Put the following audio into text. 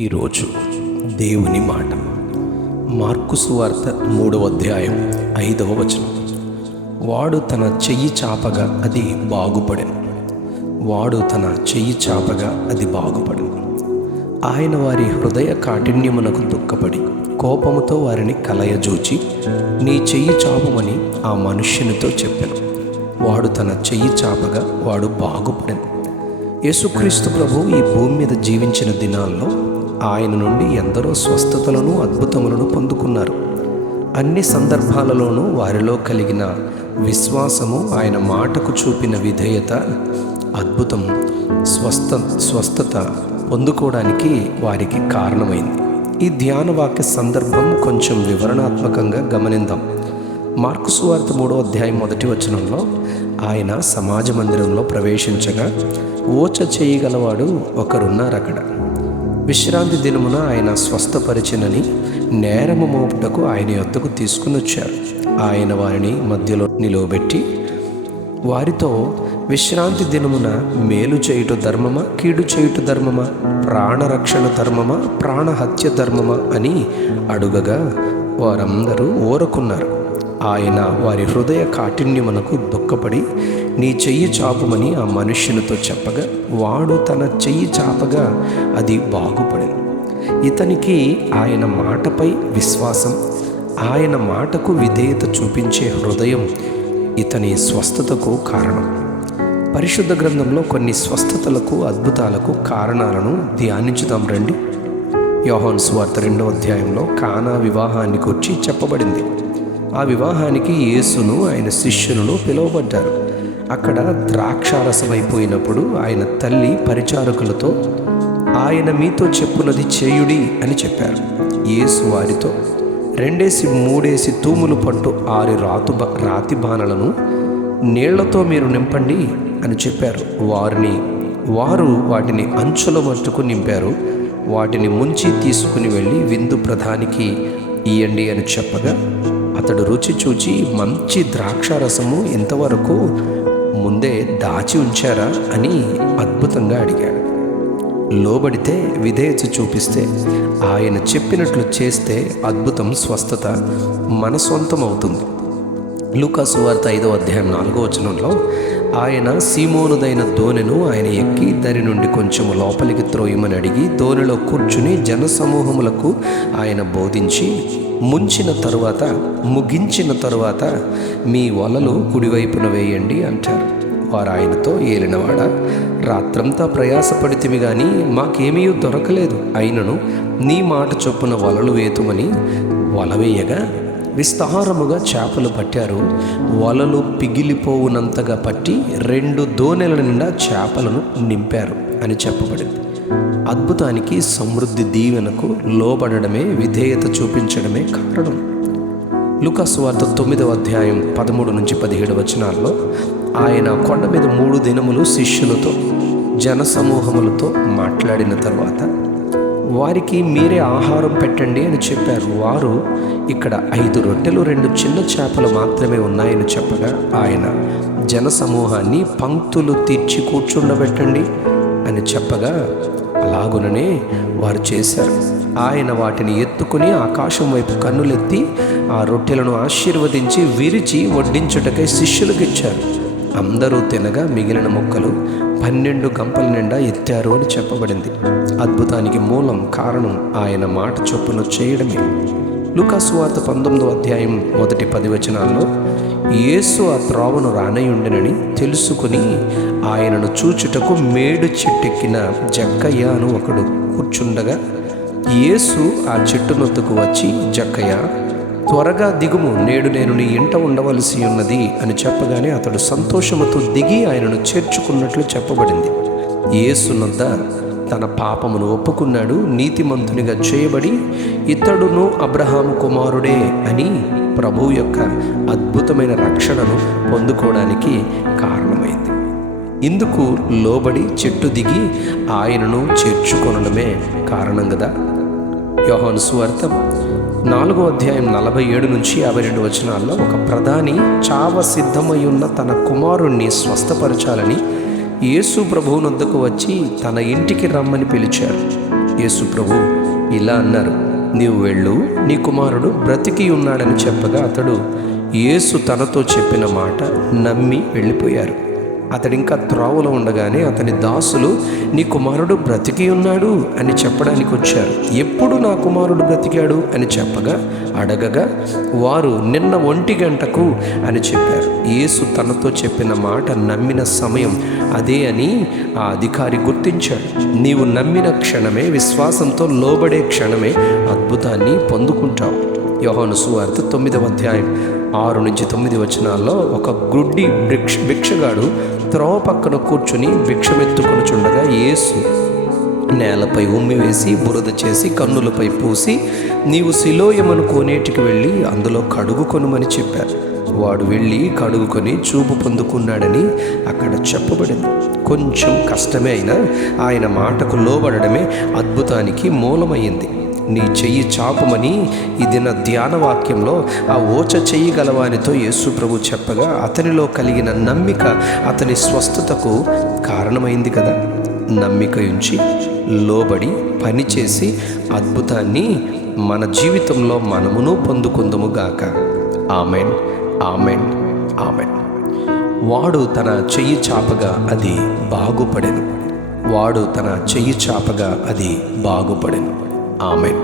ఈరోజు దేవుని మాట మార్కు సువార్త 3వ అధ్యాయం 5వ వచనం. వాడు తన చెయ్యి చాపగా అది బాగుపడెను. వాడు తన చెయ్యి చాపగా అది బాగుపడెను. ఆయన వారి హృదయ కాఠిన్యమునకు దుఃఖపడి కోపముతో వారిని కలయజూచి, నీ చెయ్యి చాపమని ఆ మనుష్యునితో చెప్పెను. వాడు తన చెయ్యి చాపగా వాడు బాగుపడెను. యేసుక్రీస్తు ప్రభు ఈ భూమి మీద జీవించిన దినాల్లో ఆయన నుండి ఎందరో స్వస్థతలను అద్భుతములను పొందుకున్నారు. అన్ని సందర్భాలలోనూ వారిలో కలిగిన విశ్వాసము, ఆయన మాటకు చూపిన విధేయత, అద్భుతం, స్వస్థత పొందుకోవడానికి వారికి కారణమైంది. ఈ ధ్యాన వాక్య సందర్భం కొంచెం వివరణాత్మకంగా గమనిద్దాం. మార్కు సువార్త 3వ అధ్యాయం 1వ వచనంలో ఆయన సమాజ మందిరంలో ప్రవేశించగా ఓచ చేయగలవాడు ఒకరున్నారు. అక్కడ విశ్రాంతి దినమున ఆయన స్వస్థపరిచినని నేరము మోపుటకు ఆయన యొద్దకు తీసుకుని వచ్చారు. ఆయన వారిని మధ్యలో నిలవబెట్టి వారితో, విశ్రాంతి దినమున మేలు చేయుట ధర్మమా, కీడు చేయుట ధర్మమా, ప్రాణరక్షణ ధర్మమా, ప్రాణహత్య ధర్మమా అని అడుగగా వారందరూ ఊరకున్నారు. ఆయన వారి హృదయ కాఠిన్యమునకు దుఃఖపడి, నీ చెయ్యి చాపమని ఆ మనుష్యునితో చెప్పగా వాడు తన చెయ్యి చాపగా అది బాగుపడెను. ఇతనికి ఆయన మాటపై విశ్వాసం, ఆయన మాటకు విధేయత చూపించే హృదయం ఇతని స్వస్థతకు కారణం. పరిశుద్ధ గ్రంథంలో కొన్ని స్వస్థతలకు, అద్భుతాలకు కారణాలను ధ్యానించుదాం రండి. యోహాను సువార్త 2వ అధ్యాయంలో కానా వివాహాన్ని గురించి చెప్పబడింది. ఆ వివాహానికి యేసును ఆయన శిష్యులను పిలువబడ్డారు. అక్కడ ద్రాక్షారసం అయిపోయినప్పుడు ఆయన తల్లి పరిచారకులతో, ఆయన మీతో చెప్పున్నది చేయుడి అని చెప్పారు. యేసు వారితో 2-3 తూములు పట్టు 6 రాతి బాణలను నీళ్లతో మీరు నింపండి అని చెప్పారు. వారు వాటిని అంచుల మట్టుకు నింపారు. వాటిని ముంచి తీసుకుని వెళ్ళి విందు ప్రధానికి ఇయ్యండి అని చెప్పగా అతడు రుచి చూచి, మంచి ద్రాక్షారసము ఇంతవరకు ముందే దాచి ఉంచారా అని అద్భుతంగా అడిగాడు. లోబడితే, విధేయత చూపిస్తే, ఆయన చెప్పినట్లు చేస్తే అద్భుతం, స్వస్థత మన సొంతం అవుతుంది. లూకా సువార్త 5వ అధ్యాయం 4వ వచనంలో ఆయన సీమోనుదైన దోణెను ఆయన ఎక్కి దాని నుండి కొంచెము లోపలికి త్రోయమని అడిగి దోణిలో కూర్చుని జనసమూహములకు ఆయన బోధించి, ముగించిన తరువాత మీ వలలు కుడివైపున వేయండి అంటారు. వారు ఆయనతో, ఏలినవాడ, రాత్రంతా ప్రయాసపడితిమి గాని మాకేమీ దొరకలేదు. అయినను నీ మాట చొప్పున వలలు వేతుమని వల వేయగా విస్తారముగా చేపలు పట్టారు. వలలు పిగిలిపోవునంతగా పట్టి 2 దోణెల నిండా చేపలను నింపారు అని చెప్పబడింది. అద్భుతానికి, సమృద్ధి దీవెనకు లోబడమే, విధేయత చూపించడమే కారణం. లూకా సువార్త 9వ అధ్యాయం 13-17 వచనాల్లో ఆయన కొండ మీద 3 దినములు శిష్యులతో, జనసమూహములతో మాట్లాడిన తర్వాత వారికి మీరే ఆహారం పెట్టండి అని చెప్పారు. వారు, ఇక్కడ 5 రొట్టెలు 2 చిన్న చేపలు మాత్రమే ఉన్నాయని చెప్పగా ఆయన జనసమూహాన్ని పంక్తులు తీర్చి కూర్చుండబెట్టండి అని చెప్పగా అలాగుననే వారు చేశారు. ఆయన వాటిని ఎత్తుకుని ఆకాశం వైపు కన్నులెత్తి ఆ రొట్టెలను ఆశీర్వదించి విరిచి వడ్డించుటకై శిష్యులకు ఇచ్చారు. అందరూ తినగా మిగిలిన ముక్కలు 12 గంపల నిండా ఎత్తారు అని చెప్పబడింది. అద్భుతానికి మూలం, కారణం ఆయన మాట చొప్పున చేయడమే. లూకా సువార్త 19వ అధ్యాయం 1-10 వచనాల్లో యేసు ఆ త్రోవను రానయుండెనని తెలుసుకుని ఆయనను చూచుటకు మేడు చెట్టెక్కిన జక్కయ్య అను ఒకడు కూర్చుండగా యేసు ఆ చెట్టు నొద్దకు వచ్చి, జక్కయ్య, త్వరగా దిగుము, నేడు నేను నీ ఇంట ఉండవలసి ఉన్నది అని చెప్పగానే అతడు సంతోషముతో దిగి ఆయనను చేర్చుకున్నట్లు చెప్పబడింది. యేసు నొద్ద తన పాపమును ఒప్పుకున్నాడు. నీతిమంతునిగా చేయబడి ఇతడును అబ్రహాము కుమారుడే అని ప్రభు యొక్క అద్భుతమైన రక్షణను పొందుకోవడానికి కారణమైంది. ఇందుకు లోబడి చెట్టు దిగి ఆయనను చేర్చుకొనడమే కారణం కదా. యోహాను సువార్త 4వ అధ్యాయం 47-52 వచనాల్లో ఒక ప్రధాని చావ సిద్ధమై ఉన్న తన కుమారుణ్ణి స్వస్థపరచాలని యేసు ప్రభువునొద్దకు వచ్చి తన ఇంటికి రమ్మని పిలిచారు. యేసు ప్రభు ఇలా అన్నారు, నీవు వెళ్ళు, నీ కుమారుడు బ్రతికి ఉన్నాడని చెప్పగా అతడు యేసు తనతో చెప్పిన మాట నమ్మి వెళ్ళిపోయారు. అతడు ఇంకా త్రోవలో ఉండగానే అతని దాసులు, నీ కుమారుడు బ్రతికి ఉన్నాడు అని చెప్పడానికి వచ్చారు. ఎప్పుడు నా కుమారుడు బ్రతికాడు అని అడగగా వారు నిన్న 1 గంటకు అని చెప్పారు. యేసు తనతో చెప్పిన మాట నమ్మిన సమయం అదే అని ఆ అధికారి గుర్తించాడు. నీవు నమ్మిన క్షణమే, విశ్వాసంతో లోబడే క్షణమే అద్భుతాన్ని పొందుకుంటావు. యోహాను సువార్త 9వ అధ్యాయం 6-9 ఒక గుడ్డి భిక్షగాడు త్రోవ పక్కన కూర్చుని భిక్షమెత్తుకొనుచుండగా యేసు నేలపై ఉమ్మి వేసి బురద చేసి కన్నులపై పూసి, నీవు సిలోయమను కోనేటికి వెళ్ళి అందులో కడుగుకొనుమని చెప్పారు. వాడు వెళ్ళి కడుగుకొని చూపు పొందుకున్నాడని అక్కడ చెప్పబడింది. కొంచెం కష్టమే అయినా ఆయన మాటకు లోబడడమే అద్భుతానికి మూలమైంది. నీ చెయ్యి చాపుమని ఈ దిన ధ్యాన వాక్యంలో ఆ ఓచ చెయ్యగలవానితో యేసు ప్రభు చెప్పగా అతనిలో కలిగిన నమ్మిక అతని స్వస్థతకు కారణమైంది కదా. నమ్మిక ఉంచి లోబడి పనిచేసి అద్భుతాన్ని మన జీవితంలో మనమును పొందుకుందుముగాక. Amen, amen, amen. వాడు తన చెయ్యి చాపగా అది బాగుపడెను. వాడు తన చెయ్యి చాపగా అది బాగుపడెను. ఆమెన్.